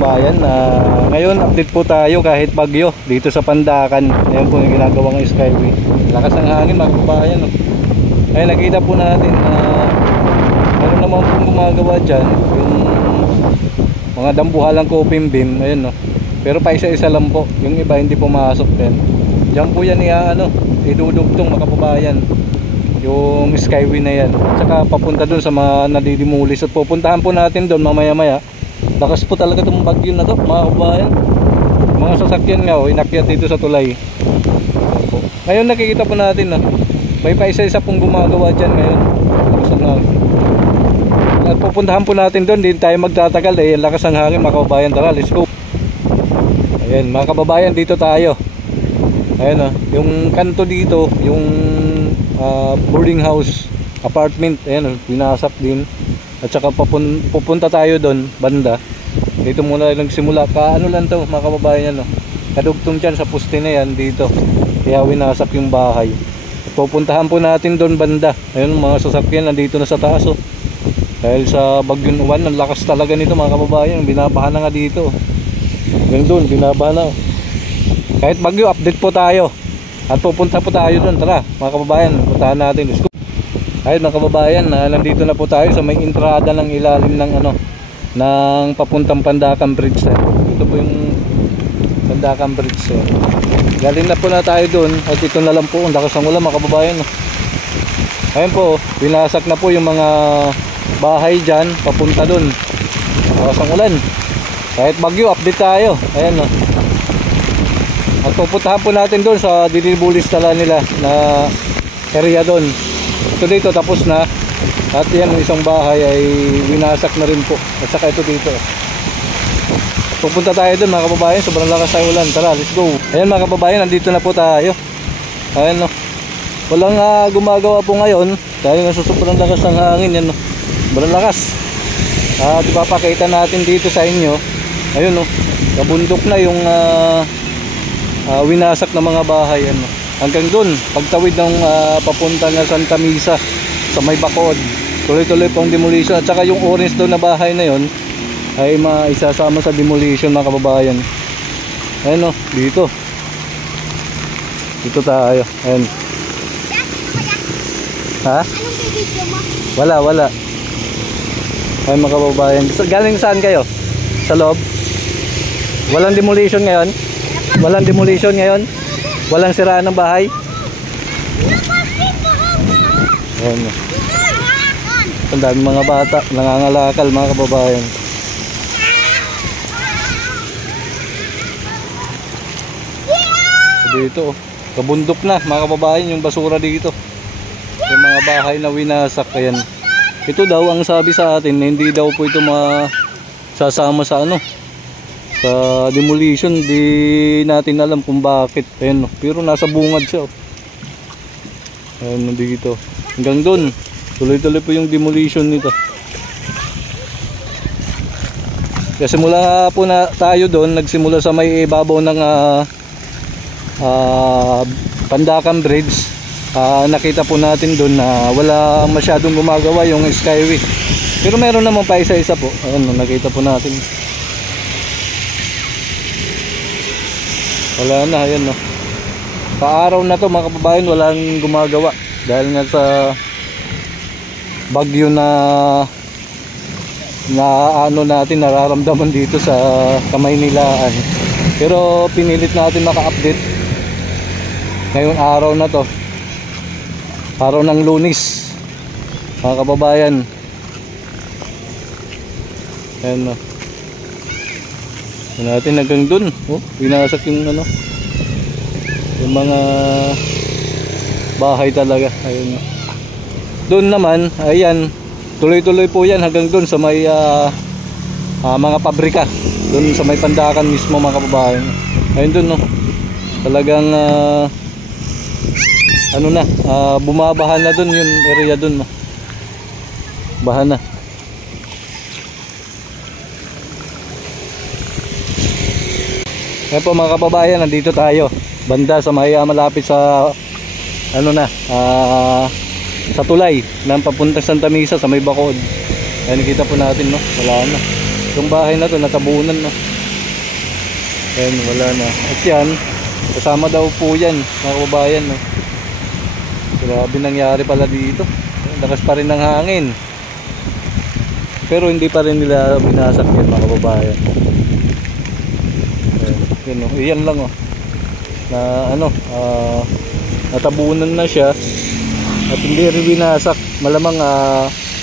kababayan, ngayon update po tayo kahit bagyo dito sa Pandacan. Ayan po yung ginagawang skyway. Lakas ng hangin mga kababayan, no? Ay nakita po natin na meron naman pong gumagawa dyan yung mga dambuhalang coffin beam. Ayan, no? Pero pa isa-isa lang po, yung iba hindi pumasok din. Diyan po yan idudugtong mga kababayan, yung skyway na yan, at saka papunta dun sa mga nadidimulis. At pupuntahan po natin dun mamaya maya. Lakas po talaga itong bagyo na to mga kababayan. Mga sasakyan nga inakyat dito sa tulay. Ngayon nakikita po natin na may pa isa-isa pong gumagawa dyan ngayon. At pupuntahan po natin doon, hindi tayo magtatagal lakas ng hangin mga kababayan. Tara, let's go. Ayan mga kababayan, dito tayo. Ayan yung kanto dito, yung boarding house apartment, ayan binasak din. At saka pupunta tayo doon banda. Dito muna nagsimula, kaano lang to mga kababayan, kadugtong dyan sa poste na yan dito, kaya winasak yung bahay. At pupuntahan po natin doon banda. Ayun mga sasakyan nandito na sa taas, dahil sa Bagyong Uwan. Ang lakas talaga nito mga kababayan, binabaha na nga dito. Hanggang doon binabaha na. Kahit bagyo, update po tayo. At pupunta po tayo doon. Tara mga kababayan, puntahan natin. Let's go. Ayun mga kababayan, nandito na po tayo sa may entrada ng ilalim ng ng papuntang Pandacan Bridge. Ito po yung Pandacan Bridge. Galing na po na tayo doon. At ito na lang po, ang lakas ng ulan mga kababayan. Ayun po, binasak na po yung mga bahay dyan papunta doon. Lakas ng ulan. Kahit bagyo, update tayo. Ayan o. At pupuntahan po natin doon sa dinibulis tala nila na area doon. Ito dito tapos na. At yan, isang bahay ay winasak na rin po. At saka ito dito. Pupunta tayo doon mga kababayan, sobrang lakas ng ulan. Tara, let's go. Ayan mga kababayan, nandito na po tayo. Ayan walang gumagawa po ngayon dahil nasusobrang lakas ng hangin. Yan sobrang lakas. At ipapakita natin dito sa inyo. Ayun kabundok na yung winasak na mga bahay. Hanggang doon, pagtawid ng papunta na Santa Misa sa may Bacood, tuloy-tuloy pong demolition. At saka yung orange doon na bahay na yon ay maisasama sa demolition mga kababayan. Ayun dito tayo. Ayun. Ha? Anong video mo? Wala. Ayun mga kababayan, galing saan kayo? Sa loob? Walang demolition ngayon? Walang siraan ng bahay? Ayun. Ang daming mga bata nangangalakal mga kababayan. Dito kabundok na mga kababayan yung basura dito. Yung mga bahay na winasak. Ayan. Ito daw ang sabi sa atin, hindi daw po ito sasama sa sa demolition. Di natin alam kung bakit. Ayan, pero nasa bungad siya. Ayan dito. Hanggang doon, tuloy-tuloy po yung demolition nito. Kasi mula po na tayo doon, nagsimula sa may ibabaw ng Pandacan Bridge. Nakita po natin doon na wala masyadong gumagawa yung skyway. Pero meron naman pa isa-isa po. Ayan, nakita po natin. Wala na, ayan Paaraw na to mga kababayan, walang gumagawa. Dahil nga sa bagyo na natin nararamdaman dito sa Kamaynilaan. Pero pinilit natin maka-update ngayong araw na to, araw ng Lunes mga kababayan. Ayan natin hanggang dun binasak yung yung mga bahay talaga. Ayun doon naman, ayan tuloy-tuloy po yan hanggang dun sa may mga pabrika doon sa may Pandacan mismo mga kababayan. Ayun dun talagang bumabaha na dun yung area dun baha na. Ngayon po mga kababayan, nandito tayo banda sa may malapit sa sa tulay ng papuntang Santa Misa sa may Bacood. Ay nakita po natin wala na. Yung bahay na to natabunan Ayan, wala na. At yan, kasama daw po yan, mga kababayan. No? Grabe nangyari pala dito. Lakas pa rin ng hangin. Pero hindi pa rin nila binasak yan, mga kababayan. Ayan, yun, no? Iyan lang oh. Na ano, natabunan na siya at hindi rin binasak. Malamang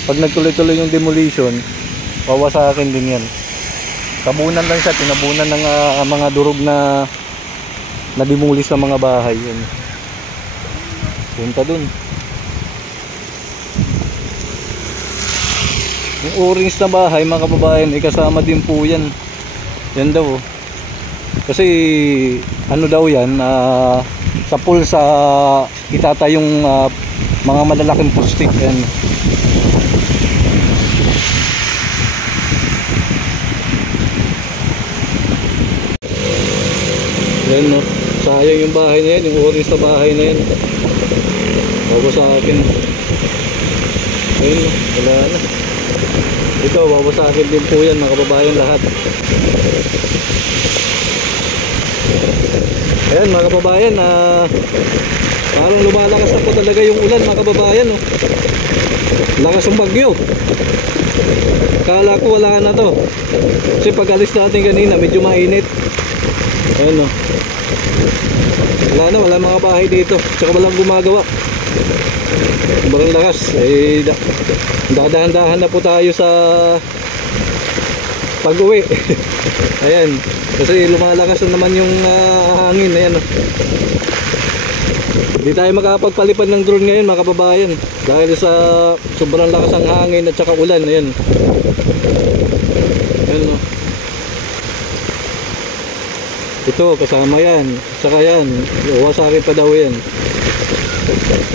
pag nagtuloy-tuloy yung demolition, wawasakin din yan. Tabunan lang siya, tinabunan ng mga durog na nadimulis ng mga bahay. Yan. Punta dun. Yung orange na bahay, mga kababayan, kasama din po yan. Yan daw. Kasi ano daw yan, sa pool sa itatayong mga malalaking pustik. Yan. Yan, no? Sayang yung bahay na yan, yung orange na bahay na yan. Bago sa akin. Ayun, wala na. Ito, bago sa akin din po yan, mga kababayan lahat. Ayan, mga kababayan, parang lumalakas na po talaga yung ulan, mga kababayan. Oh. Lakas ng bagyo. Kala ko wala na to. Kasi pag alis natin kanina, medyo mainit. Ayan, oh. Wala mga bahay dito. Tsaka walang gumagawa. Sobrang lakas. Dadahan-dahan na po tayo sa pag-uwi. Ayan. Kasi lumalakas na naman yung hangin. Ayan. Hindi tayo makapagpalipad ng drone ngayon, mga kababayan. Dahil sa sobrang lakas ang hangin at saka ulan. Ayan. Ayan. Ito, kasama yan. Saka yan. Wasakin pa daw yan.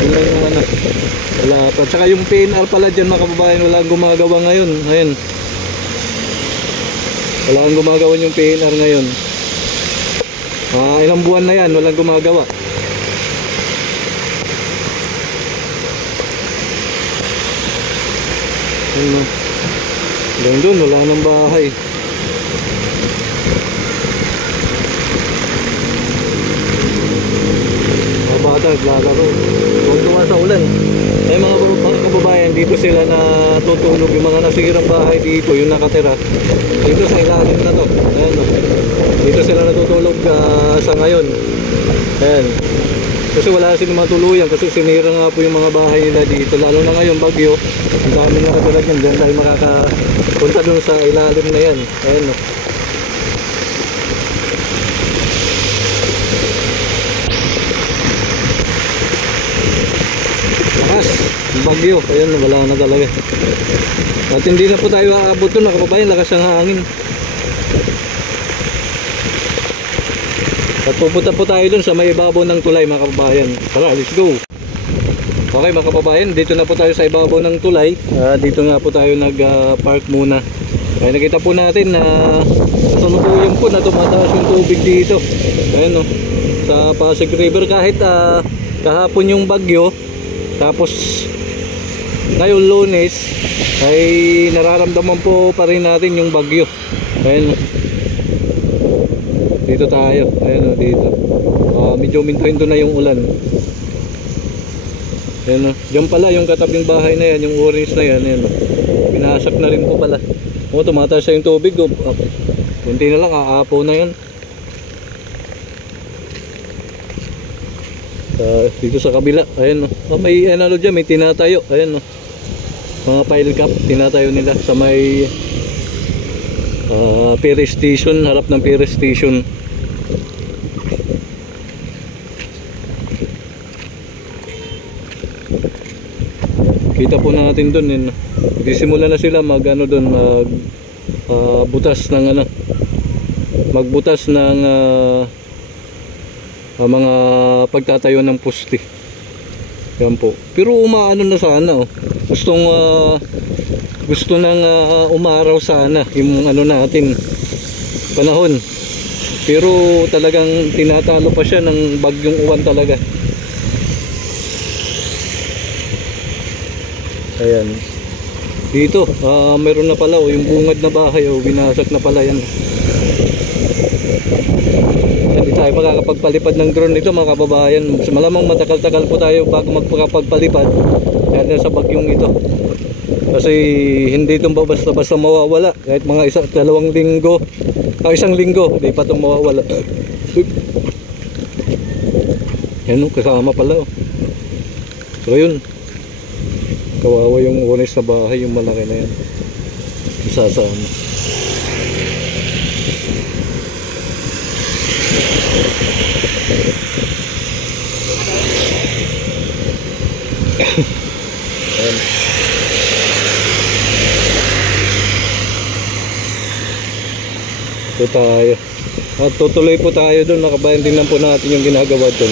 Wala naman na. Wala pa. Tsaka yung PNR pala dyan, mga kababayan, wala ang gumagawa ngayon. Ayan. Wala ang gumagawa yung PNR ngayon. Ilang buwan na yan, walang gumagawa. Ayan. Hanggang doon, wala nang bahay. Bata, naglalaro. Tuntua sa ulan. Ay mga kababayan, dito sila natutulog. Yung mga nasirang bahay dito, yung nakatira. Dito sa ilalim na to. Ayan, no? Dito sila natutulog sa ngayon. Ayan. Kasi wala silang matuluyan kasi sinira nga po yung mga bahay nila dito. Lalo na ngayon, bagyo. Ang dami nga katulad yan. Diyan tayo makakapunta dun sa ilalim na yan. Ayan, no? Bagyo, ayan, wala na talaga. At hindi na po tayo aabot doon, mga kababayan, lakas ang hangin. At pupunta po tayo doon sa may ibabaw ng tulay, mga kababayan. Tara, let's go. Okay, mga kababayan, dito na po tayo sa ibabaw ng tulay. Dito nga po tayo nag-park muna. Kaya nakita po natin na kasalukuyan po na tumataas yung tubig dito. Ayan, no, sa Pasig River. Kahit kahapon yung bagyo, tapos ngayon Lunes ay nararamdaman po pa rin natin yung bagyo. Ayan, dito tayo. Ayan, dito medyo minto-hinto na yung ulan. Ayan, dyan pala yung katabing bahay na yan, yung orange na yan. Ayan, binasak na rin po pala. Tumataas yung tubig. Kunti na lang, aapaw na yan. Dito sa kabila, ayan, may ano dyan, may tinatayo. Ayan, mga pile cap, tinatayo nila sa may ferry station, harap ng ferry station. Kita po natin dun, sisimula na sila mag-ano dun, butas ng ano, magbutas ng mga pagtatayo ng poste. Yan po. Pero umaano na sana, gusto nang umaraw sana yung ano natin panahon. Pero talagang tinatalo pa siya ng bagyong uwan talaga. Ayan. Dito, meron na pala, yung bungad na bahay, binasak na pala yan. Hindi tayo makakapagpalipad ng drone nito mga kababayan. Malamang matagal-tagal po tayo bago magpakapagpalipad. Yan sa bagyong ito. Kasi hindi itong basta-basta mawawala. Kahit mga isang linggo, hindi pa itong mawawala. Yan kasama pala. So yun. Kawawa yung ones na bahay, yung malaki na yan. Isasama. Ayan. Ito tayo. At tutuloy po tayo doon, nakabayan din lang po natin yung ginagawa doon.